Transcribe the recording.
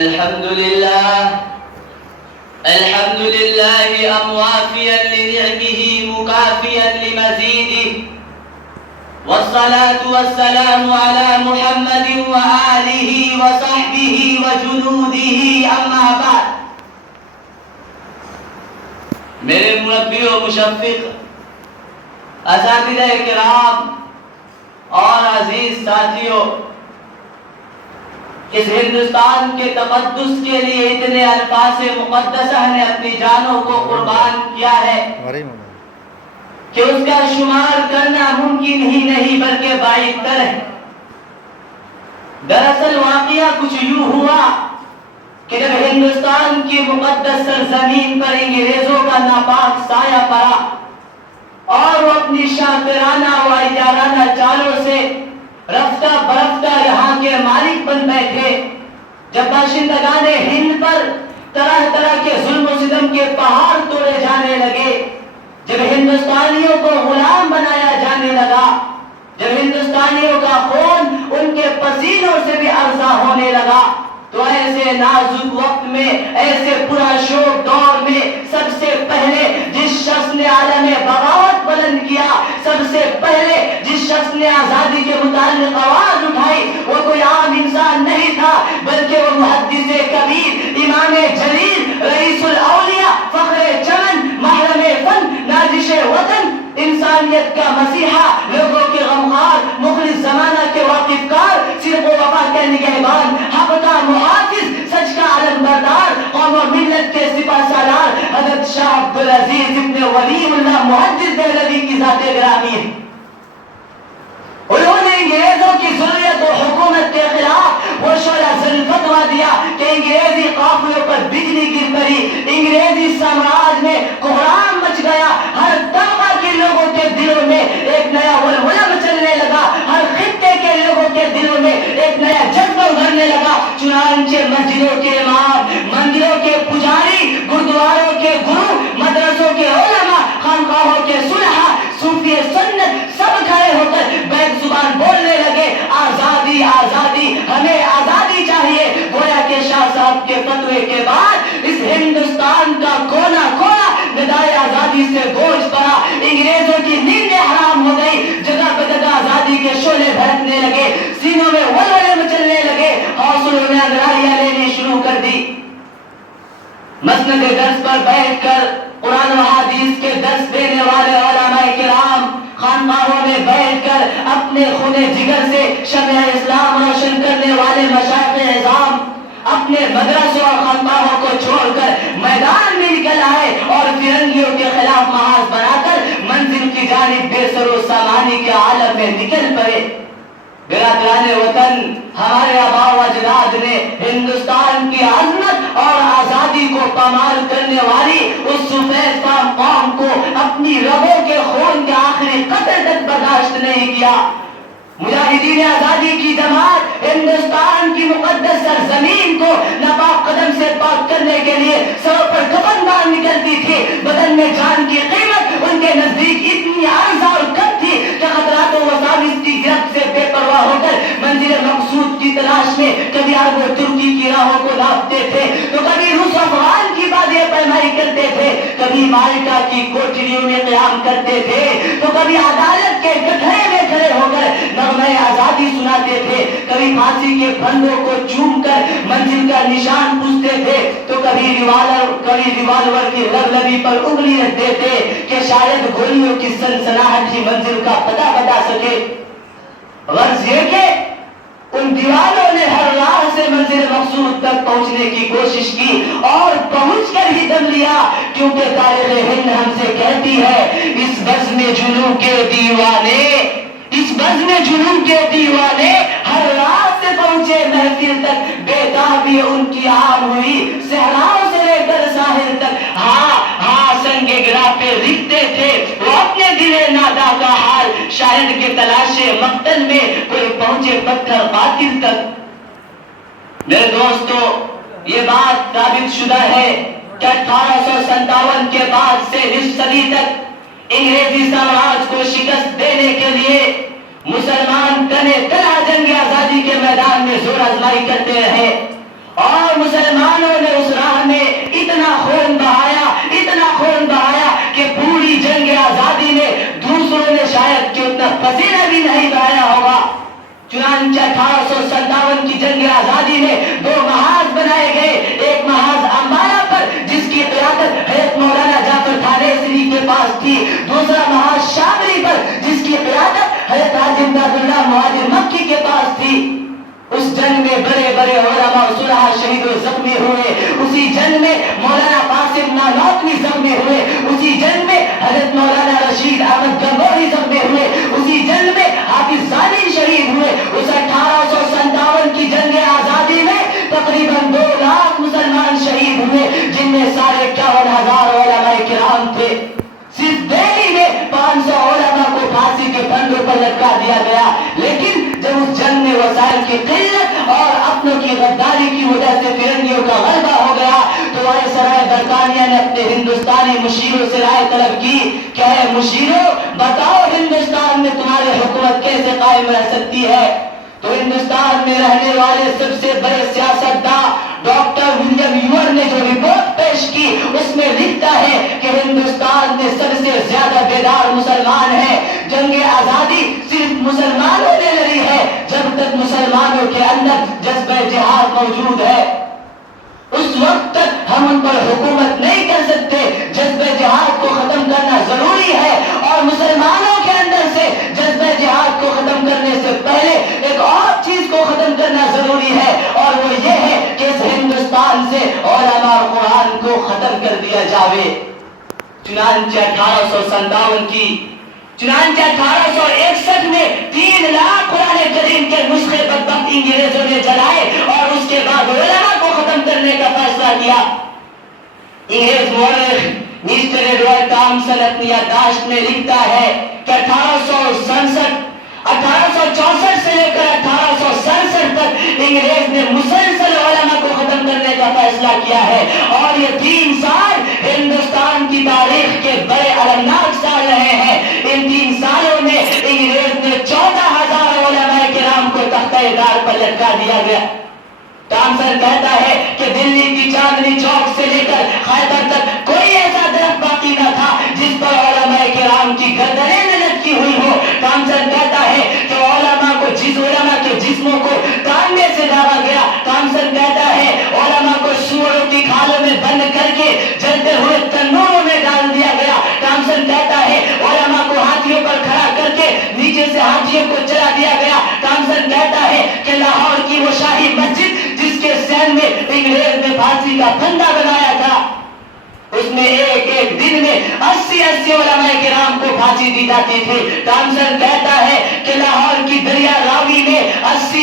الحمد لله أموافيا لنعمه مكافيا لمزيده، والصلاة والسلام على محمد وآله وصحبه وجنوده، أما بعد۔ میرے مربی و مشفق اساتذہ کرام اور عزیز ساتھیوں، اس ہندوستان کے تقدس کے لیے اتنے الفاظ مقدسہ نے اپنی جانوں کو قربان کیا ہے کہ اس کا شمار کرنا ممکن ہی نہیں بلکہ بعید تر ہے۔ دراصل واقعہ کچھ یوں ہوا کہ جب ہندوستان کی مقدس سرزمین پر انگریزوں کا ناپاک سایہ پڑا اور وہ اپنی شاطرانہ و عیارانہ چالوں سے رفتہ برفتہ یہاں کے مالک بن بیٹھے، جب باشندگان ہند پر طرح طرح کے ظلم و ستم کے پہاڑ توڑے جانے لگے، جب ہندوستانیوں کو غلام بنایا جانے لگا، جب ہندوستانیوں کا خون ان کے پسینوں سے بھی ارزاں ہونے لگا، تو ایسے نازک وقت میں، ایسے پراشور دور میں سب سے پہلے جس شخص نے عالم بغاوت بلند کیا، سب سے پہلے جس شخص نے آزادی کے متعلق آواز اٹھائی، وہ کوئی عام انسان نہیں تھا بلکہ وہ محدث کبیر، امام جلیل، رئیس الاولیاء، فخر چمن، محرم فن، نازش وطن، انسانیت کا مسیحا، لوگوں کے غمخوار، مخلص زمانہ کے واقف کار، صدق و وفا کے نگہبان، حق کا محافظ، سچ کا علم بردار، قوم و ملت کے سپہ سالار حضرت شاہ عبدالعزیز ابن ولی اللہ محدث دہلوی کی ذات گرامی ہے۔ انہوں نے انگریزوں کی ذریت و حکومت کے خلاف وہ شعلہ زن فتویٰ دیا کہ انگریزی قافلوں پر بجلی گر پڑی، انگریزی سامراج میں کوہرام مچ گیا، ہر طبقہ کے لوگوں کے دلوں میں ایک نیا ولولہ مچلنے لگا، ہر خطے کے لوگوں کے دلوں میں ایک نیا جذبہ ابھرنے لگا۔ چنانچہ مسجدوں کے امام، مندروں کے پجاری، گردواروں کے گرو، مدرسوں کے علماء، خانقاہوں کے صلحاء، صوفی سنت سب کھڑے ہو کر بیک زبان بولنے لگے، آزادی آزادی، ہمیں آزادی چاہیے۔ گویا کہ شاہ صاحب کے فتوے کے بعد اس ہندوستان کا کونا کونا ندائے آزادی سے گونج پڑا، انگریزوں کی نیندیں حرام ہو گئی، جگہ پہ جگہ آزادی کے شعلے بھڑکنے لگے، سینوں میں ولولے مچلنے لگے، حوصلوں میں انگاریاں لینی شروع کر دی۔ مسند درس پر بیٹھ کر قرآن و حدیث کے درس دینے والے علماء کرام، خانقاہوں میں بیٹھ کر اپنے خون جگر سے شمع اسلام روشن کرنے والے مشائخ اعظام اپنے مدرسوں اور خانقاہوں کو چھوڑ کر میدان میں نکل آئے اور فرنگیوں کے خلاف محاذ بنا کر منزل کی جانب بے سر و سامانی کے عالم میں نکل پڑے۔ برادران وطن، ہمارے آباء و اجداد نے ہندوستان کی عظمت اور آزادی کو پامال کرنے والی اس سفید فام قوم کو اپنی رگوں کے خون کے آخری قطرے تک برداشت نہیں کیا۔ مجاہدین آزادی کی جماعت ہندوستان کی مقدس سرزمین کو ناپاک قدم سے پاک کرنے کے لیے سروں پر کفن باندھ نکلتی تھی، بدن میں جان کی قیمت ان کے نزدیک اتنی ارزاں اور کم تھی کہ خطرات و وساوس کی گرفت سے بے پرواہ ہو کر منزل مقصود کی تلاش میں کبھی عرب و ترکی کی راہوں کو ناپتے تھے تو کبھی روس و افغان کی بادیں پیمائی کرتے تھے، کبھی مالٹا کی کوٹریوں میں قیام کرتے تھے تو کبھی عدالت کے گٹھڑے میں کھڑے ہو کر نغمہ آزادی سناتے تھے، کبھی پھانسی کے پھندوں کو چوم کر منزل کا نشان پوچھتے تھے تو کبھی ریوالور کی لبلبی پر انگلی رکھ دیتے کہ شاید گولیوں کی سنسناہٹ ہی منزل کا پتہ بتا سکے۔ غرض یہ کہ ان دیوانوں نے ہر راہ سے منزل مقصود تک پہنچنے کی کوشش کی اور پہنچ کر ہی دم لیا، کیونکہ تاریخ ہند ہم سے کہتی ہے اس بزم جنوں کے دیوانے، اس بزم جنوں کے دیوانے ہر راہ سے پہنچے محفل تک، بےتابی ان کی عام ہوئی صحراؤں سے لے کر ساحل تک۔ ہاں ہاں سنگ گرا پہ لکھتے تھے وہ اپنے دل نادا کا حال، شاید کے تلاشے مقتل میں کوئی پہنچے پتھر قاتل تک۔ میرے دوستو، یہ بات ثابت شدہ ہے کہ 1857 کے بعد سے نصف صدی تک انگریزی سامراج کو شکست دینے کے لیے مسلمان تنے تنہا جنگ آزادی کے میدان میں زور آزمائی کرتے رہے اور مسلمانوں نے اس راہ میں اتنا خون بہایا کہ پوری جنگ آزادی میں دوسروں نے شاید کہ اتنا پسینہ بھی نہیں بہایا ہوگا۔ چنانچہ 1857 کی جنگ آزادی میں 2 محاذ بنائے گئے، ایک محاذ امبالہ پر جس کی قیادت حضرت مولانا جعفر تھانیسری کے پاس تھی، دوسرا محاذ شاملی پر جس کی قیادت حضرت حاجی امداد اللہ مہاجر مکی کے پاس تھی۔ اس جنگ میں بڑے بڑے علماء صلحاء شہید و زخمی ہوئے، اسی جنگ میں مولانا قاسم نانوتوی زخمی ہوئے، اسی جنگ میں حضرت مولانا رشید احمد گنگوہی زخمی ہوئے، اسی جنگ میں حافظ ظالم شہید ہوئے۔ اس 1857 کی جنگ آزادی میں تقریباً 2 لاکھ مسلمان شہید ہوئے، جن میں 51,000 علماء کرام تھے۔ صرف دہلی میں 500 علماء کو پھانسی کے پھندوں پر لٹکا دیا گیا۔ لیکن جب اس جنگ میں وسائل کی قلت اور اپنوں کی غداری کی وجہ سے فرنگیوں کا غلبہ ہو گیا تو وائسرائے برطانیہ نے اپنے ہندوستانی مشیروں سے رائے طلب کی کہ اے مشیروں، بتاؤ ہندوستان میں تمہاری حکومت کیسے قائم رہ سکتی ہے؟ تو ہندوستان میں رہنے والے سب سے بڑے سیاستداں ڈاکٹر ولیم یور نے جو رپورٹ پیش کی اس میں لکھتا ہے کہ ہندوستان میں سب سے زیادہ بیدار مسلمان ہیں۔ جنگ آزادی صرف مسلمانوں نے لڑی ہے جب تک مسلمانوں کے اندر جذبہ جہاد موجود ہے۔ اس وقت تک ہم ان پر حکومت نہیں کر سکتے۔ جذبہ جہاد کو ختم کرنا ضروری ہے اور مسلمانوں کے اندر سے جذبہ جہاد کو ختم کرنے سے پہلے ایک اور چیز کو ختم کرنا ضروری ہے، اور وہ یہ ہے کہ اس ہندوستان سے علماء قرآن کو ختم کر دیا جاوے۔ چنانچہ 1861 میں 3 لاکھ قرآن کریم کے نسخے بدبخت انگریزوں نے جلائے اور اس کے بعد علماء کو ختم کرنے کا فیصلہ کیا۔ انگریز مورخ مسٹر ایڈورڈ ٹامسن اپنی یادداشت میں لکھتا ہے کہ 1864 سے لے کر 1867 تک انگریز نے مسلسل علماء کو ختم کرنے کا فیصلہ کیا ہے، اور یہ 3 سال ہندوستان کی تاریخ کے بڑے المناک سال رہے ہیں۔ ان 3 سالوں میں انگریز نے 14,000 علماء کرام کو تختہ دار پر لٹکا دیا گیا۔ ٹامسن کہتا ہے کہ دلی کی چاندنی چوک سے لے کر خیبر تک کوئی ایسا درخت باقی نہ تھا جس پر علماء کرام کی گردنیں نہ لٹکی ہوئی ہو۔ ٹامسن کہتا ہے کہ علماء کے جسموں کو تانبے سے ڈالا گیا۔ ٹامسن کہتا ہے علماء کو سوروں کی کھالوں میں بند کر کے جلتے ہوئے تنوروں میں ڈال دیا گیا۔ ٹامسن کہتا ہے علماء کو ہاتھیوں پر کھڑا کر کے نیچے سے ہاتھیوں کو چلا دیا گیا۔ ٹامسن کہتا ہے کہ لاہور کی وہ شاہی مسجد جس کے سین میں انگریز نے پھانسی کا پھندا بنایا تھا، اس میں ایک دن میں 80 علماء کرام کو پھانسی دی جاتی تھی۔ ٹامسن کہتا ہے کہ لاہور کی دریا راوی میں 80